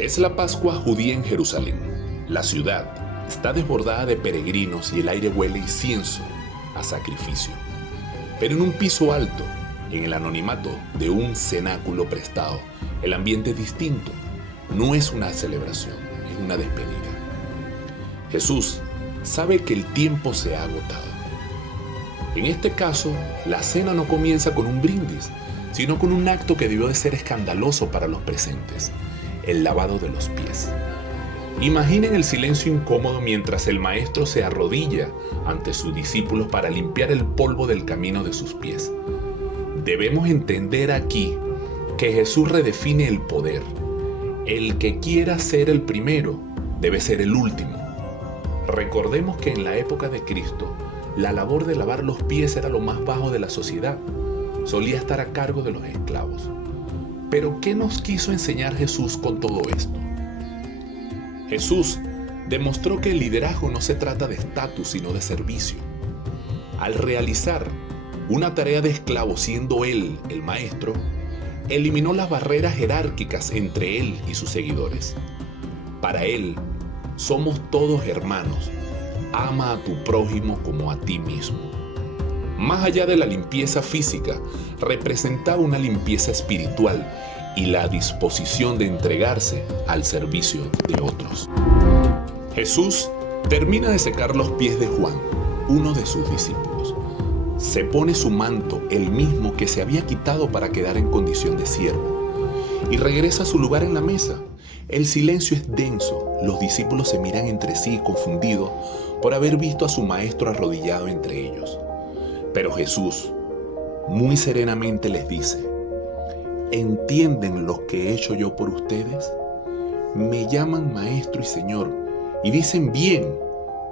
Es la Pascua judía en Jerusalén. La ciudad está desbordada de peregrinos y el aire huele a incienso, a sacrificio. Pero en un piso alto, en el anonimato de un cenáculo prestado, el ambiente es distinto. No es una celebración, es una despedida. Jesús sabe que el tiempo se ha agotado. En este caso, la cena no comienza con un brindis, sino con un acto que debió de ser escandaloso para los presentes: el lavado de los pies. Imaginen el silencio incómodo mientras el maestro se arrodilla ante sus discípulos para limpiar el polvo del camino de sus pies. Debemos entender aquí que Jesús redefine el poder. El que quiera ser el primero debe ser el último. Recordemos que en la época de Cristo, la labor de lavar los pies era lo más bajo de la sociedad. Solía estar a cargo de los esclavos. Pero ¿qué nos quiso enseñar Jesús con todo esto? Jesús demostró que el liderazgo no se trata de estatus, sino de servicio. Al realizar una tarea de esclavo siendo él el maestro, eliminó las barreras jerárquicas entre él y sus seguidores. Para él, somos todos hermanos. Ama a tu prójimo como a ti mismo. Más allá de la limpieza física, representaba una limpieza espiritual y la disposición de entregarse al servicio de otros. Jesús termina de secar los pies de Juan, uno de sus discípulos. Se pone su manto, el mismo que se había quitado para quedar en condición de siervo, y regresa a su lugar en la mesa. El silencio es denso, los discípulos se miran entre sí confundidos por haber visto a su maestro arrodillado entre ellos. Pero Jesús muy serenamente les dice: ¿entienden lo que he hecho yo por ustedes? Me llaman maestro y señor, y dicen bien,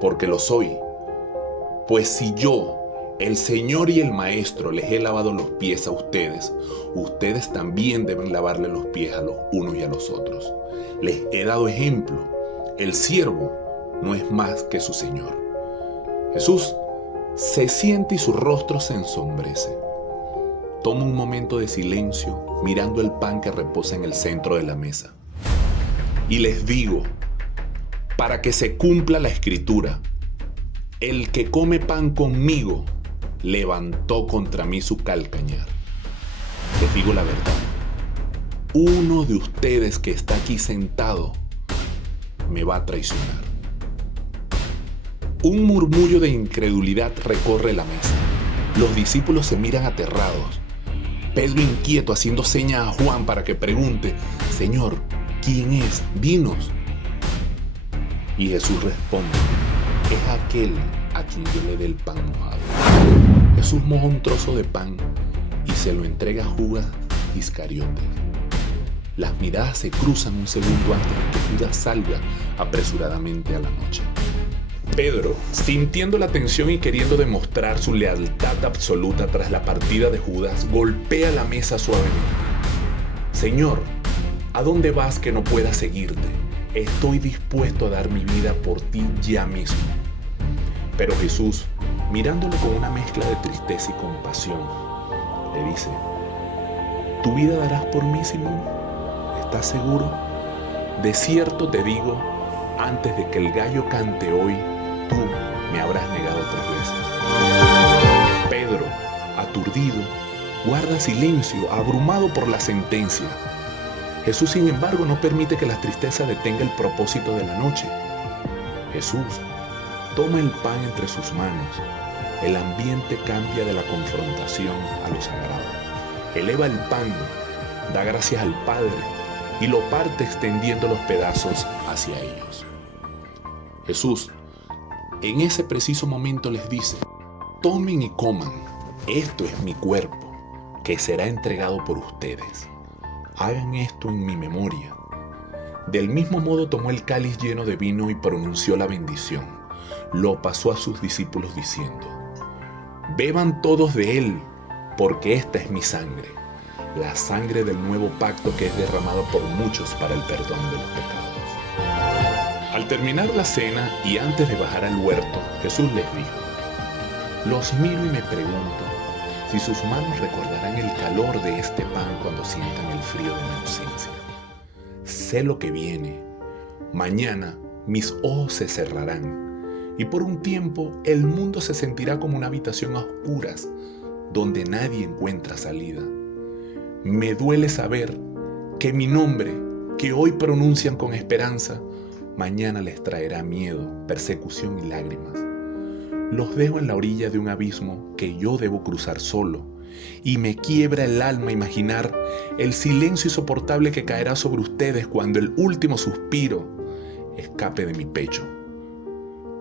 porque lo soy. Pues si yo, el Señor y el Maestro, les he lavado los pies a ustedes, ustedes también deben lavarle los pies a los unos y a los otros. Les he dado ejemplo. El siervo no es más que su Señor. Jesús se siente y su rostro se ensombrece. Toma un momento de silencio mirando el pan que reposa en el centro de la mesa. Y les digo, para que se cumpla la escritura, el que come pan conmigo levantó contra mí su calcañar. Les digo la verdad, uno de ustedes que está aquí sentado me va a traicionar. Un murmullo de incredulidad recorre la mesa. Los discípulos se miran aterrados. Pedro inquieto haciendo señas a Juan para que pregunte: Señor, ¿quién es? Dinos. Y Jesús responde: es aquel a quien yo le dé el pan mojado. Jesús moja un trozo de pan y se lo entrega a Judas Iscariote. Las miradas se cruzan un segundo antes de que Judas salga apresuradamente a la noche. Pedro, sintiendo la tensión y queriendo demostrar su lealtad absoluta tras la partida de Judas, golpea la mesa suavemente. Señor, ¿a dónde vas que no pueda seguirte? Estoy dispuesto a dar mi vida por ti ya mismo. Pero Jesús, mirándolo con una mezcla de tristeza y compasión, le dice: ¿tu vida darás por mí, Simón? ¿Estás seguro? De cierto te digo, antes de que el gallo cante hoy, tú me habrás negado 3 veces. Pedro, aturdido, guarda silencio, abrumado por la sentencia. Jesús, sin embargo, no permite que la tristeza detenga el propósito de la noche. Jesús toma el pan entre sus manos. El ambiente cambia de la confrontación a lo sagrado. Eleva el pan, da gracias al Padre y lo parte extendiendo los pedazos hacia ellos. Jesús, en ese preciso momento les dice: tomen y coman, esto es mi cuerpo, que será entregado por ustedes. Hagan esto en mi memoria. Del mismo modo tomó el cáliz lleno de vino y pronunció la bendición. Lo pasó a sus discípulos diciendo: beban todos de él, porque esta es mi sangre, la sangre del nuevo pacto que es derramado por muchos para el perdón de los pecados. Al terminar la cena y antes de bajar al huerto, Jesús les dijo: los miro y me pregunto si sus manos recordarán el calor de este pan cuando sientan el frío de mi ausencia. sé lo que viene. Mañana mis ojos se cerrarán y por un tiempo el mundo se sentirá como una habitación a oscuras donde nadie encuentra salida. Me duele saber que mi nombre, que hoy pronuncian con esperanza, mañana les traerá miedo, persecución y lágrimas. Los dejo en la orilla de un abismo que yo debo cruzar solo, y me quiebra el alma imaginar el silencio insoportable que caerá sobre ustedes cuando el último suspiro escape de mi pecho.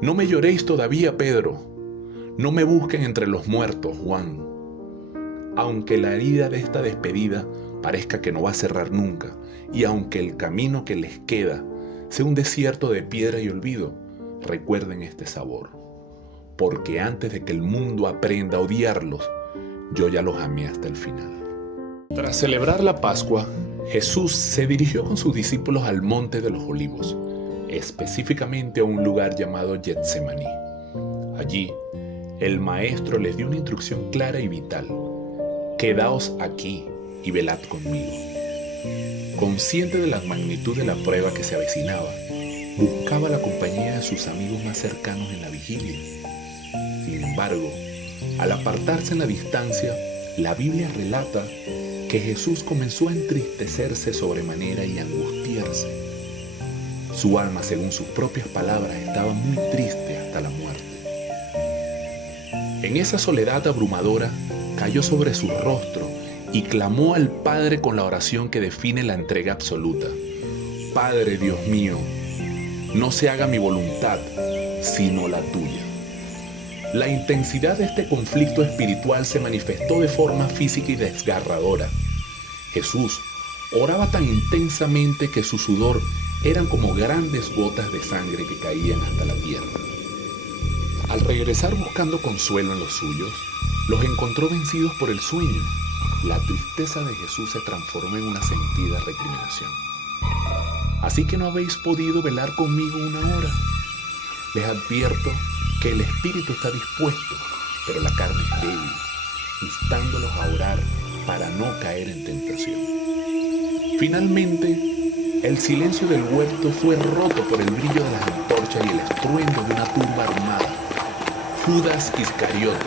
No me lloréis todavía, Pedro. No me busquen entre los muertos, Juan. Aunque la herida de esta despedida parezca que no va a cerrar nunca, y aunque el camino que les queda sea un desierto de piedra y olvido, recuerden este sabor. Porque antes de que el mundo aprenda a odiarlos, yo ya los amé hasta el final. Tras celebrar la Pascua, Jesús se dirigió con sus discípulos al Monte de los Olivos, específicamente a un lugar llamado Getsemaní. Allí, el Maestro les dio una instrucción clara y vital: quedaos aquí y velad conmigo. Consciente de la magnitud de la prueba que se avecinaba, buscaba la compañía de sus amigos más cercanos en la vigilia. Sin embargo, al apartarse en la distancia, la Biblia relata que Jesús comenzó a entristecerse sobremanera y a angustiarse. Su alma, según sus propias palabras, estaba muy triste hasta la muerte. En esa soledad abrumadora, cayó sobre su rostro y clamó al Padre con la oración que define la entrega absoluta: Padre Dios mío, no se haga mi voluntad, sino la tuya. La intensidad de este conflicto espiritual se manifestó de forma física y desgarradora. Jesús oraba tan intensamente que su sudor eran como grandes gotas de sangre que caían hasta la tierra. Al regresar buscando consuelo en los suyos, los encontró vencidos por el sueño. La tristeza de Jesús se transformó en una sentida recriminación. ¿Así que no habéis podido velar conmigo una hora? Les advierto que el espíritu está dispuesto, pero la carne es débil, instándolos a orar para no caer en tentación. Finalmente, el silencio del huerto fue roto por el brillo de las antorchas y el estruendo de una turba armada. Judas Iscariote,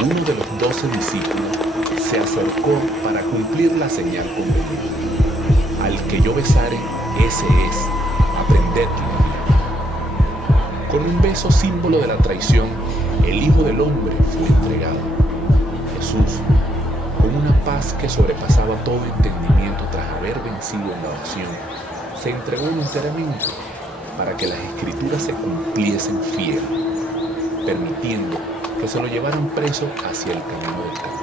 uno de los 12 discípulos, se acercó para cumplir la señal convenida. Al que yo besare, ese es, aprendedlo. Con un beso símbolo de la traición, el Hijo del Hombre fue entregado. Jesús, con una paz que sobrepasaba todo entendimiento tras haber vencido en la oración, se entregó voluntariamente para que las Escrituras se cumpliesen fiel, permitiendo que se lo llevaran preso hacia el camino del Calvario.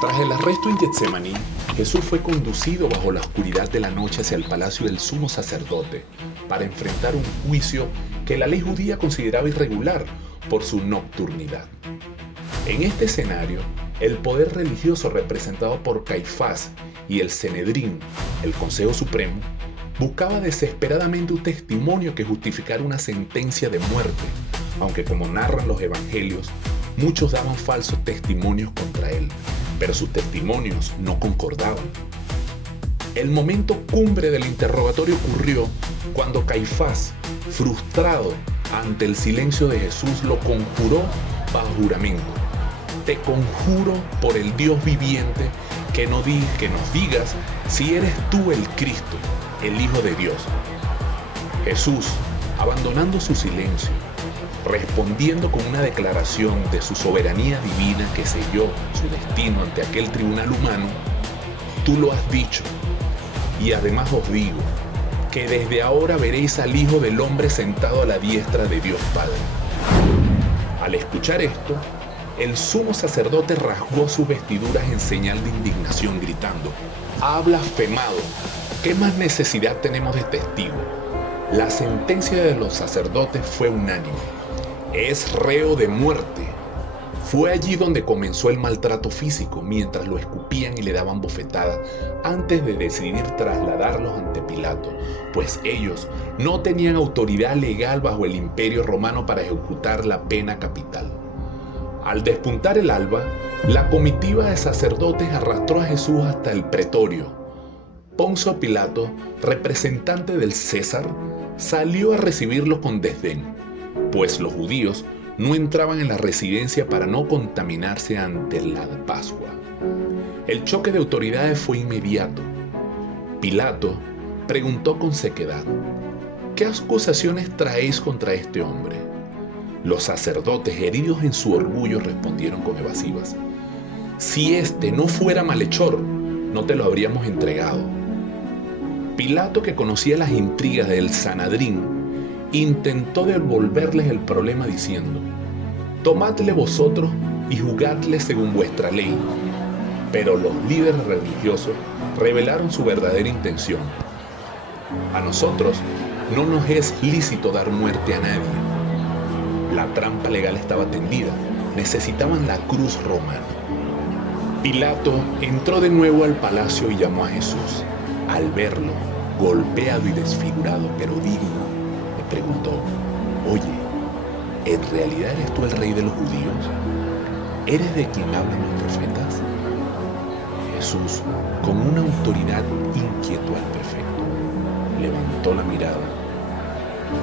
Tras el arresto en Getsemaní, Jesús fue conducido bajo la oscuridad de la noche hacia el palacio del sumo sacerdote para enfrentar un juicio que la ley judía consideraba irregular por su nocturnidad. En este escenario, el poder religioso representado por Caifás y el Sanedrín, el Consejo Supremo, buscaba desesperadamente un testimonio que justificara una sentencia de muerte, aunque como narran los evangelios, muchos daban falsos testimonios contra él, pero sus testimonios no concordaban. El momento cumbre del interrogatorio ocurrió cuando Caifás, frustrado ante el silencio de Jesús, lo conjuró bajo juramento: te conjuro por el Dios viviente que nos digas si eres tú el Cristo, el Hijo de Dios. Jesús, abandonando su silencio, respondiendo con una declaración de su soberanía divina que selló su destino ante aquel tribunal humano: tú lo has dicho, y además os digo que desde ahora veréis al Hijo del Hombre sentado a la diestra de Dios Padre. Al escuchar esto, el sumo sacerdote rasgó sus vestiduras en señal de indignación, gritando: ha blasfemado, ¿qué más necesidad tenemos de testigo? La sentencia de los sacerdotes fue unánime: es reo de muerte. Fue allí donde comenzó el maltrato físico, mientras lo escupían y le daban bofetadas antes de decidir trasladarlos ante Pilato, pues ellos no tenían autoridad legal bajo el Imperio Romano para ejecutar la pena capital. Al despuntar el alba, la comitiva de sacerdotes arrastró a Jesús hasta el pretorio. Poncio Pilato, representante del César, salió a recibirlo con desdén, pues los judíos no entraban en la residencia para no contaminarse ante la Pascua. El choque de autoridades fue inmediato. Pilato preguntó con sequedad: ¿qué acusaciones traéis contra este hombre? Los sacerdotes, heridos en su orgullo, respondieron con evasivas: si este no fuera malhechor, no te lo habríamos entregado. Pilato, que conocía las intrigas del Sanedrín, intentó devolverles el problema diciendo: tomadle vosotros y juzgadle según vuestra ley. Pero los líderes religiosos revelaron su verdadera intención: a nosotros no nos es lícito dar muerte a nadie. La trampa legal estaba tendida, necesitaban la cruz romana. Pilato entró de nuevo al palacio y llamó a Jesús. Al verlo, golpeado y desfigurado, pero digno, le preguntó: oye, ¿en realidad eres tú el rey de los judíos? ¿Eres de quien hablan los profetas? Jesús, con una autoridad, inquietó al prefecto. Levantó la mirada,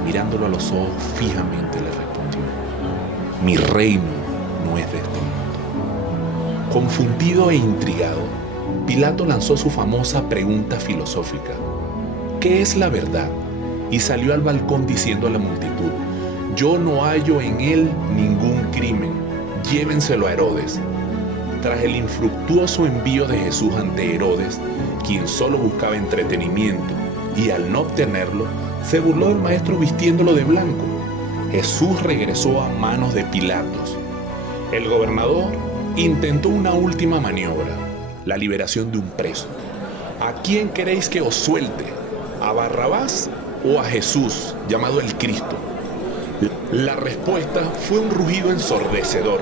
mirándolo a los ojos fijamente, le respondió: mi reino no es de este mundo. Confundido e intrigado, Pilato lanzó su famosa pregunta filosófica: ¿qué es la verdad? Y salió al balcón diciendo a la multitud: yo no hallo en él ningún crimen, llévenselo a Herodes. Tras el infructuoso envío de Jesús ante Herodes, quien solo buscaba entretenimiento, y al no obtenerlo, se burló del maestro vistiéndolo de blanco, Jesús regresó a manos de Pilatos. El gobernador intentó una última maniobra: la liberación de un preso. ¿A quién queréis que os suelte? ¿A Barrabás o a Jesús, llamado el Cristo? La respuesta fue un rugido ensordecedor: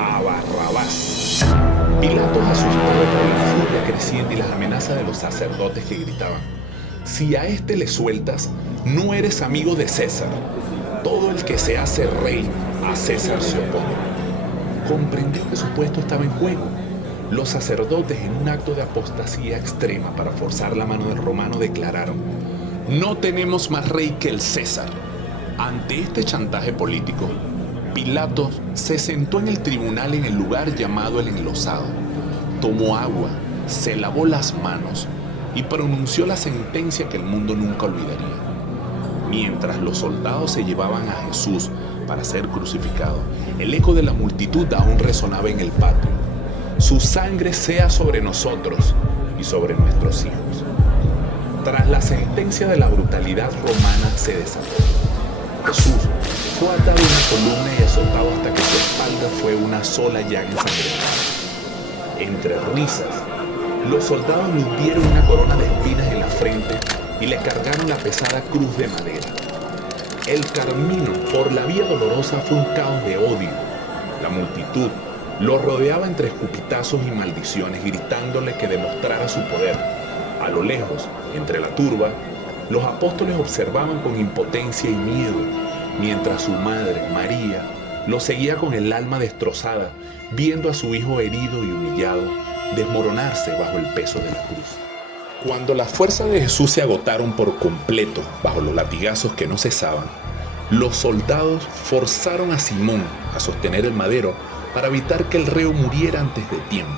a Barrabás. Pilatos, asustado por la furia creciente y las amenazas de los sacerdotes que gritaban: si a este le sueltas, no eres amigo de César. Todo el que se hace rey, a César se opone. Comprendió que su puesto estaba en juego. Los sacerdotes, en un acto de apostasía extrema para forzar la mano del romano, declararon: no tenemos más rey que el César. Ante este chantaje político, Pilatos se sentó en el tribunal en el lugar llamado el Enlosado, tomó agua, se lavó las manos y pronunció la sentencia que el mundo nunca olvidaría. Mientras los soldados se llevaban a Jesús para ser crucificado, el eco de la multitud aún resonaba en el patio: su sangre sea sobre nosotros y sobre nuestros hijos. Tras la sentencia de la brutalidad romana se desató. Jesús fue atado a una columna y azotado hasta que su espalda fue una sola llaga ensangrentada. Entre risas, los soldados le hundieron una corona de espinas en la frente y le cargaron la pesada cruz de madera. El camino por la vía dolorosa fue un caos de odio. La multitud lo rodeaba entre escupitazos y maldiciones, gritándole que demostrara su poder. A lo lejos, entre la turba, los apóstoles observaban con impotencia y miedo, mientras su madre, María, lo seguía con el alma destrozada, viendo a su hijo herido y humillado desmoronarse bajo el peso de la cruz. Cuando las fuerzas de Jesús se agotaron por completo bajo los latigazos que no cesaban, los soldados forzaron a Simón a sostener el madero para evitar que el reo muriera antes de tiempo.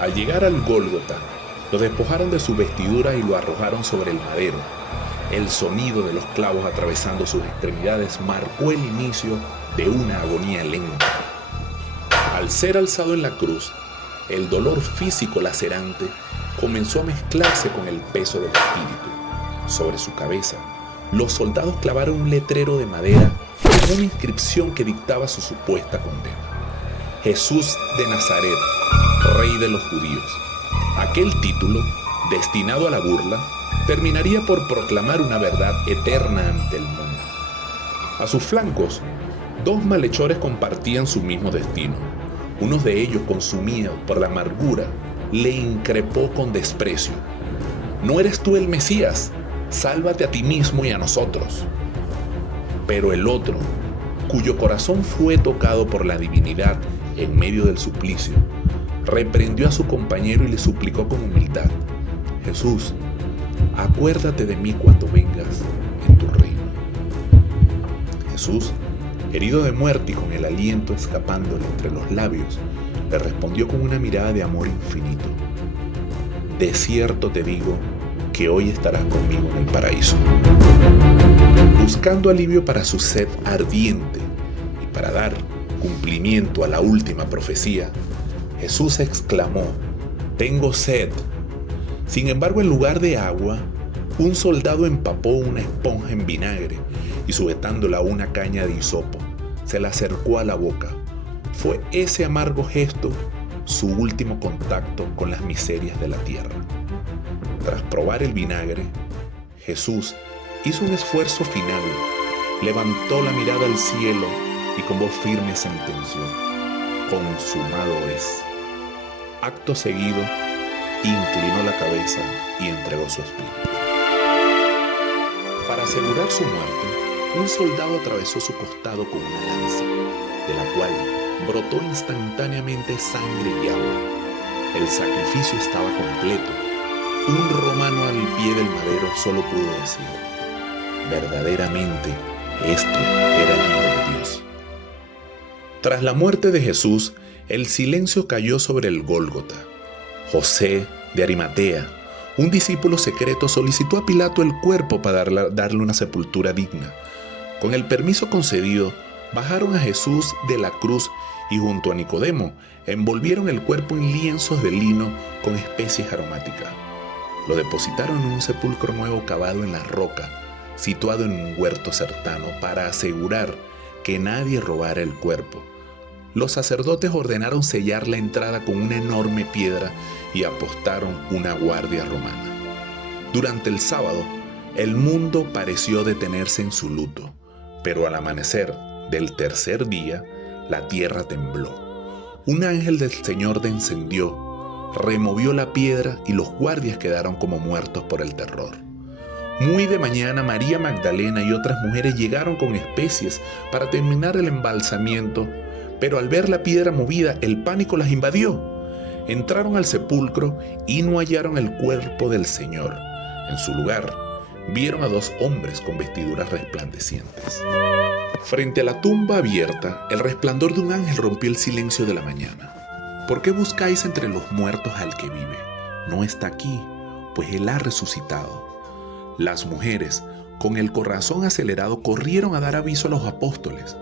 Al llegar al Gólgota, lo despojaron de su vestidura y lo arrojaron sobre el madero. El sonido de los clavos atravesando sus extremidades marcó el inicio de una agonía lenta. Al ser alzado en la cruz, el dolor físico lacerante comenzó a mezclarse con el peso del espíritu. Sobre su cabeza, los soldados clavaron un letrero de madera con una inscripción que dictaba su supuesta condena: Jesús de Nazaret, Rey de los Judíos. Aquel título, destinado a la burla, terminaría por proclamar una verdad eterna ante el mundo. A sus flancos, dos malhechores compartían su mismo destino. Uno de ellos, consumido por la amargura, le increpó con desprecio: ¿no eres tú el Mesías? Sálvate a ti mismo y a nosotros. Pero el otro, cuyo corazón fue tocado por la divinidad en medio del suplicio, reprendió a su compañero y le suplicó con humildad: Jesús, acuérdate de mí cuando vengas en tu reino. Jesús, herido de muerte y con el aliento escapándole entre los labios, le respondió con una mirada de amor infinito: de cierto te digo que hoy estarás conmigo en el paraíso. Buscando alivio para su sed ardiente y para dar cumplimiento a la última profecía, Jesús exclamó: tengo sed. Sin embargo, en lugar de agua, un soldado empapó una esponja en vinagre y, sujetándola a una caña de hisopo, se la acercó a la boca. Fue ese amargo gesto su último contacto con las miserias de la tierra. Tras probar el vinagre, Jesús hizo un esfuerzo final, levantó la mirada al cielo y con voz firme sentenció: consumado es. Acto seguido, inclinó la cabeza y entregó su espíritu. Para asegurar su muerte, un soldado atravesó su costado con una lanza, de la cual brotó instantáneamente sangre y agua. El sacrificio estaba completo. Un romano al pie del madero solo pudo decir: verdaderamente, esto era el Hijo de Dios. Tras la muerte de Jesús, el silencio cayó sobre el Gólgota. José de Arimatea, un discípulo secreto, solicitó a Pilato el cuerpo para darle una sepultura digna. Con el permiso concedido, bajaron a Jesús de la cruz y junto a Nicodemo envolvieron el cuerpo en lienzos de lino con especies aromáticas. Lo depositaron en un sepulcro nuevo cavado en la roca, situado en un huerto cercano, para asegurar que nadie robara el cuerpo. Los sacerdotes ordenaron sellar la entrada con una enorme piedra y apostaron una guardia romana. Durante el sábado, el mundo pareció detenerse en su luto, pero al amanecer del tercer día, la tierra tembló. Un ángel del Señor descendió, removió la piedra y los guardias quedaron como muertos por el terror. Muy de mañana, María Magdalena y otras mujeres llegaron con especies para terminar el embalsamiento, pero al ver la piedra movida, el pánico las invadió. Entraron al sepulcro y no hallaron el cuerpo del Señor. En su lugar, vieron a dos hombres con vestiduras resplandecientes. Frente a la tumba abierta, el resplandor de un ángel rompió el silencio de la mañana. ¿Por qué buscáis entre los muertos al que vive? No está aquí, pues Él ha resucitado. Las mujeres, con el corazón acelerado, corrieron a dar aviso a los apóstoles.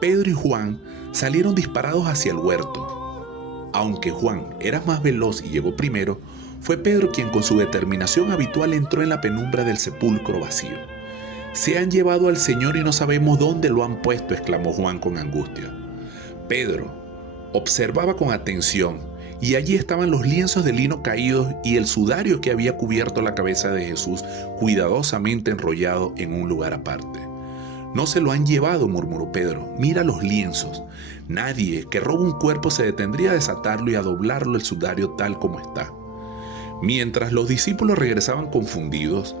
Pedro y Juan salieron disparados hacia el huerto. Aunque Juan era más veloz y llegó primero, fue Pedro quien con su determinación habitual entró en la penumbra del sepulcro vacío. «Se han llevado al Señor y no sabemos dónde lo han puesto», exclamó Juan con angustia. Pedro observaba con atención y allí estaban los lienzos de lino caídos y el sudario que había cubierto la cabeza de Jesús, cuidadosamente enrollado en un lugar aparte. «No se lo han llevado», murmuró Pedro. «Mira los lienzos. Nadie que roba un cuerpo se detendría a desatarlo y a doblarlo el sudario tal como está». Mientras los discípulos regresaban confundidos,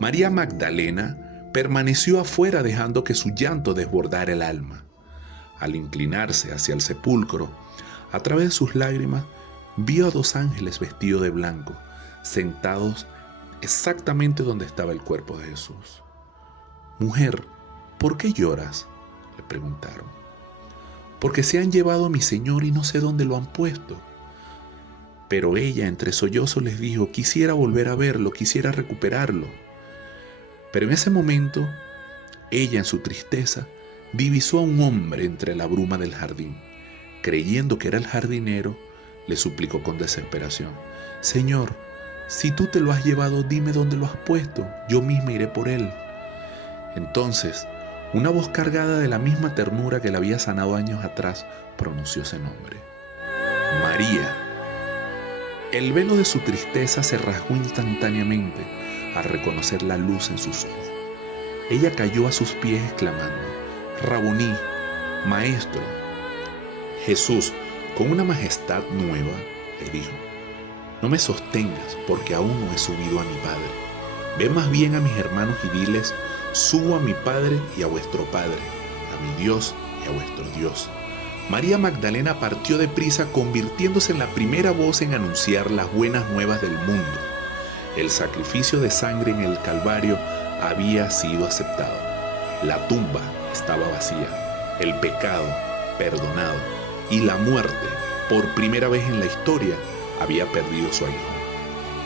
María Magdalena permaneció afuera dejando que su llanto desbordara el alma. Al inclinarse hacia el sepulcro, a través de sus lágrimas, vio a dos ángeles vestidos de blanco, sentados exactamente donde estaba el cuerpo de Jesús. «Mujer, ¿por qué lloras?», le preguntaron. «Porque se han llevado a mi Señor y no sé dónde lo han puesto». Pero ella, entre sollozos, les dijo: «Quisiera volver a verlo, quisiera recuperarlo». Pero en ese momento, ella, en su tristeza, divisó a un hombre entre la bruma del jardín. Creyendo que era el jardinero, le suplicó con desesperación: «Señor, si tú te lo has llevado, dime dónde lo has puesto, yo misma iré por él». Entonces, una voz cargada de la misma ternura que la había sanado años atrás pronunció ese nombre: «María». El velo de su tristeza se rasgó instantáneamente al reconocer la luz en sus ojos. Ella cayó a sus pies exclamando: «Rabuní, maestro». Jesús, con una majestad nueva, le dijo: «No me sostengas, porque aún no he subido a mi Padre. Ve más bien a mis hermanos y diles: subo a mi Padre y a vuestro Padre, a mi Dios y a vuestro Dios». María Magdalena partió deprisa, convirtiéndose en la primera voz en anunciar las buenas nuevas del mundo. El sacrificio de sangre en el Calvario había sido aceptado. La tumba estaba vacía, el pecado perdonado y la muerte, por primera vez en la historia, había perdido su aguijón.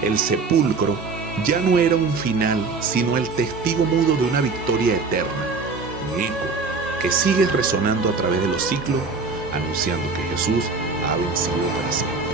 El sepulcro ya no era un final, sino el testigo mudo de una victoria eterna, un eco que sigue resonando a través de los siglos, anunciando que Jesús ha vencido para siempre.